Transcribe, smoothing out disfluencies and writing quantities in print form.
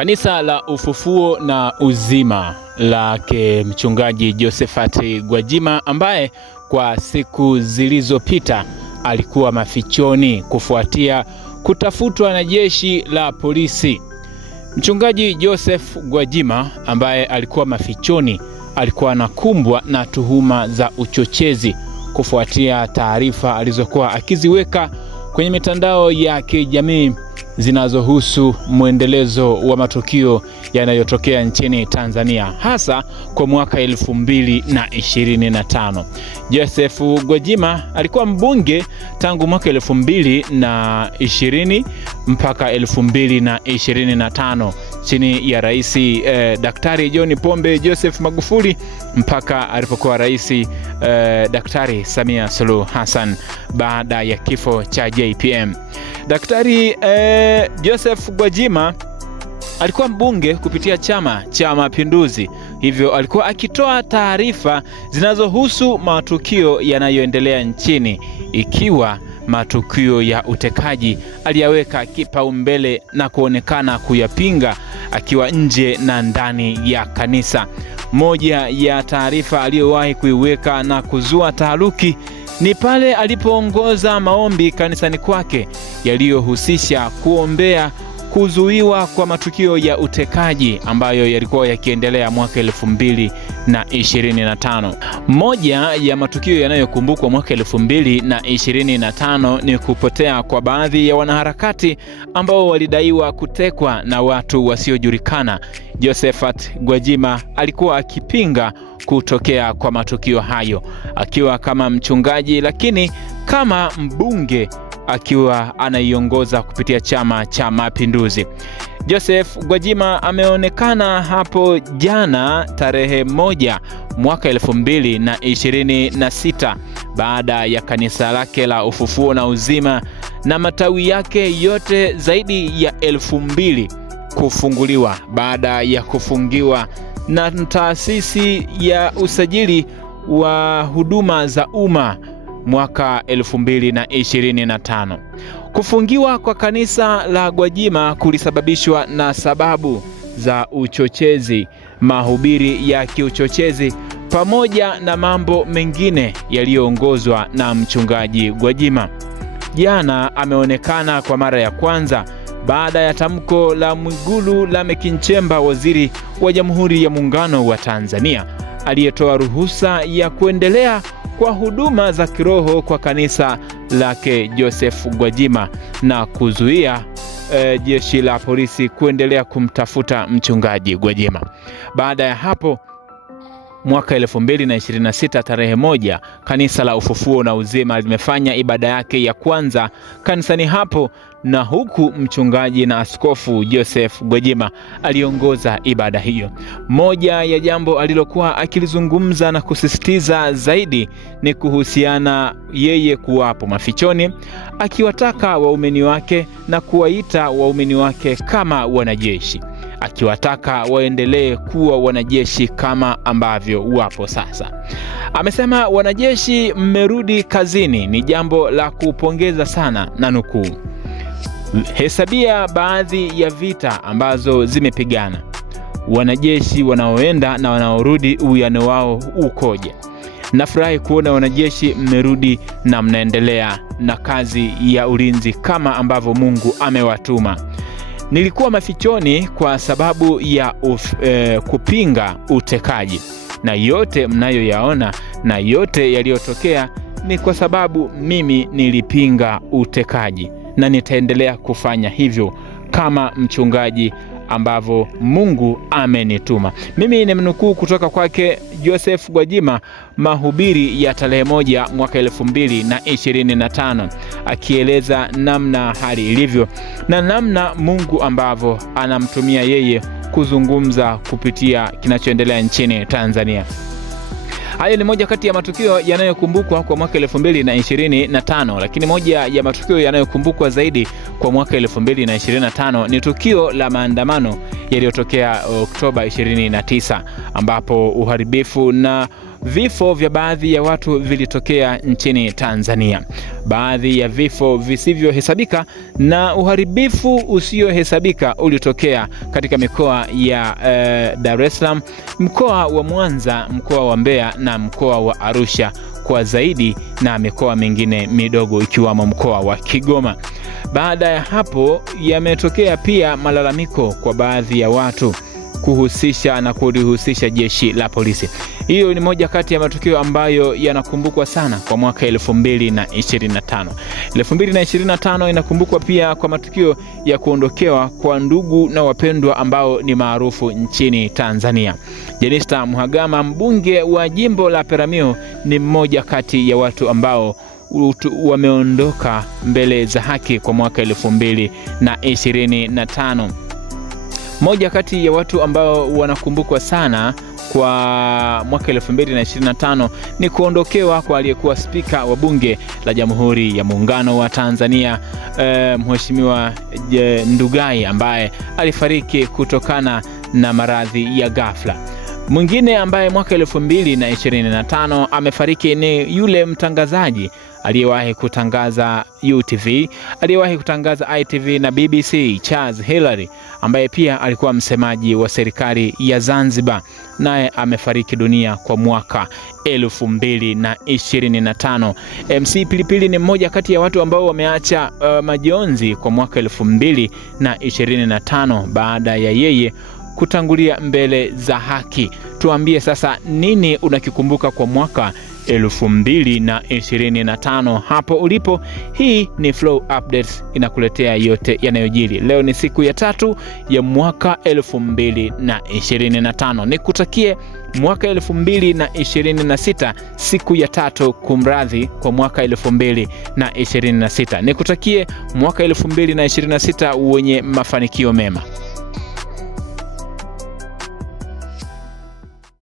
Kanisa la Ufufuo na Uzima lake Mchungaji Josephat Gwajima, ambaye kwa siku zilizopita alikuwa mafichoni kufuatia kutafutwa na jeshi la polisi. Mchungaji Joseph Gwajima ambaye alikuwa mafichoni alikuwa anakumbwa na tuhuma za uchochezi kufuatia taarifa alizokuwa akiziweka kwenye mitandao ya kijamii zinazohusu mwendelezo wa matukio yanayotokea nchini Tanzania, hasa kwa mwaka 2025. Joseph Gwajima alikuwa mbunge tangu mwaka 2020 mpaka 2025 chini ya Rais Daktari John Pombe Joseph Magufuli mpaka alipokuwa Rais Daktari Samia Suluhu Hassan baada ya kifo cha JPM. Daktari Joseph Gwajima alikuwa mbunge kupitia Chama cha Mapinduzi, hivyo alikuwa akitoa taarifa zinazohusu matukio yanayoendelea nchini, ikiwa matukio ya utekaji aliyaweka kipaumbele na kuonekana kuyapinga akiwa nje na ndani ya kanisa. Moja ya taarifa aliyowahi kuiweka na kuzua taharuki ni pale alipoongoza maombi kanisani kwake yaliyohusisha kuombea kuzuiwa kwa matukio ya utekaji ambayo yalikuwa yakiendelea mwaka 2025. Moja ya matukio yanayokumbukwa mwaka 2025 ni kupotea kwa baadhi ya wanaharakati ambao walidaiwa kutekwa na watu wasiojulikana. Josephat Gwajima alikuwa akipinga kutokea kwa matukio hayo akiwa kama mchungaji, lakini kama mbunge akiwa anaiongoza kupitia Chama cha Mapinduzi. Joseph Gwajima ameonekana hapo jana tarehe 1 mwaka 2026 baada ya kanisa lake la Ufufuo na Uzima na matawi yake yote zaidi ya 2000 kufunguliwa baada ya kufungiwa na taasisi ya usajili wa huduma za umma mwaka 2025. Kufungiwa kwa kanisa la Gwajima kulisababishwa na sababu za uchochezi, mahubiri ya kiuchochezi pamoja na mambo mengine yaliyoongozwa na mchungaji Gwajima. Jana ameonekana kwa mara ya kwanza baada ya tamko la Mwigulu Lameck Nchemba, waziri wa Jamhuri ya Muungano wa Tanzania, aliyetoa ruhusa ya kuendelea kwa huduma za kiroho kwa kanisa lake Joseph Gwajima na kuzuia jeshi la polisi kuendelea kumtafuta mchungaji Gwajima. Baada ya hapo mwaka 2026 tarehe 1, kanisa la Ufufuo na Uzima limefanya ibada yake ya kwanza kanisani hapo, na huku mchungaji na askofu Joseph Gwajima aliongoza ibada hiyo. Moja ya jambo alilokuwa akilizungumza na kusisitiza zaidi ni kuhusiana yeye kuwapo mafichoni, akiwataka waumini wake na kuwaita waumini wake kama wanajeshi, akiwataka waendelee kuwa wanajeshi kama ambavyo wapo sasa. Amesema, wanajeshi mmerudi kazini, ni jambo la kupongeza sana, na nukuu, hesabia baadhi ya vita ambazo zimepigana, wanajeshi wanaoenda na wanaorudi uwiano wao ukoje? Nafurahi kuona wanajeshi mmerudi na mnaendelea na kazi ya ulinzi kama ambavyo Mungu amewatuma. Nilikuwa mafichoni kwa sababu ya kupinga utekaji, na yote mnayoyaona na yote yaliyotokea ni kwa sababu mimi nilipinga utekaji, na nitaendelea kufanya hivyo kama mchungaji ambavyo Mungu amenituma. Mimi nimnukuu kutoka kwake Joseph Gwajima, mahubiri ya tarehe 1 mwaka 2025, akieleza namna hali ilivyo na namna Mungu ambavyo anamtumia yeye kuzungumza kupitia kinachoendelea nchini Tanzania. Hayo ni moja kati ya matukio yanayokumbukwa kwa mwaka 2025, lakini moja ya matukio yanayokumbukwa zaidi kwa mwaka 2025 ni tukio la maandamano yaliyotokea Oktoba 29, ambapo uharibifu na vifo vya baadhi ya watu vilitokea nchini Tanzania. Baadhi ya vifo visivyohesabika na uharibifu usiohesabika ulitokea katika mikoa ya Dar es Salaam, mkoa wa Mwanza, mkoa wa Mbeya na mkoa wa Arusha kwa zaidi, na mikoa mingine midogo ikiwamo mkoa wa Kigoma. Baada ya hapo yametokea pia malalamiko kwa baadhi ya watu kuhusisha na kulihusisha jeshi la polisi. Hiyo ni moja kati ya matukio ambayo yanakumbukwa sana kwa mwaka 2025. 2025 inakumbukwa pia kwa matukio ya kuondokewa kwa ndugu na wapendwa ambao ni maarufu nchini Tanzania. Jenista Mhagama, mbunge wa jimbo la Peramiho, ni mmoja kati ya watu ambao wameondoka mbele za haki kwa mwaka 2025. Moja kati ya watu ambao wanakumbukwa sana kwa mwaka 2025 ni kuondokewa kwa aliyekuwa spika wa bunge la Jamhuri ya Muungano wa Tanzania, Mheshimiwa Ndugai, ambaye alifariki kutokana na maradhi ya ghafla. Mwingine ambaye mwaka 2025 amefariki ni yule mtangazaji aliyewahi kutangaza UTV, aliyewahi kutangaza ITV na BBC, Charles Hilary, ambaye pia alikuwa msemaji wa serikali ya Zanzibar, naye amefariki dunia kwa mwaka 2025. MC Pilipili ni mmoja kati ya watu ambao wameacha majonzi kwa mwaka 2025 baada ya yeye kutangulia mbele za haki. Tuambie sasa nini unakikumbuka kwa mwaka 2025 hapo ulipo. Hii ni Flow Updates, inakuletea yote yanayojiri. Leo ni siku ya 3 ya mwaka 2025. Nikutakie mwaka 2026 siku ya 3, kumradhi, kwa mwaka 2026. Nikutakie mwaka 2026 wenye mafanikio mema.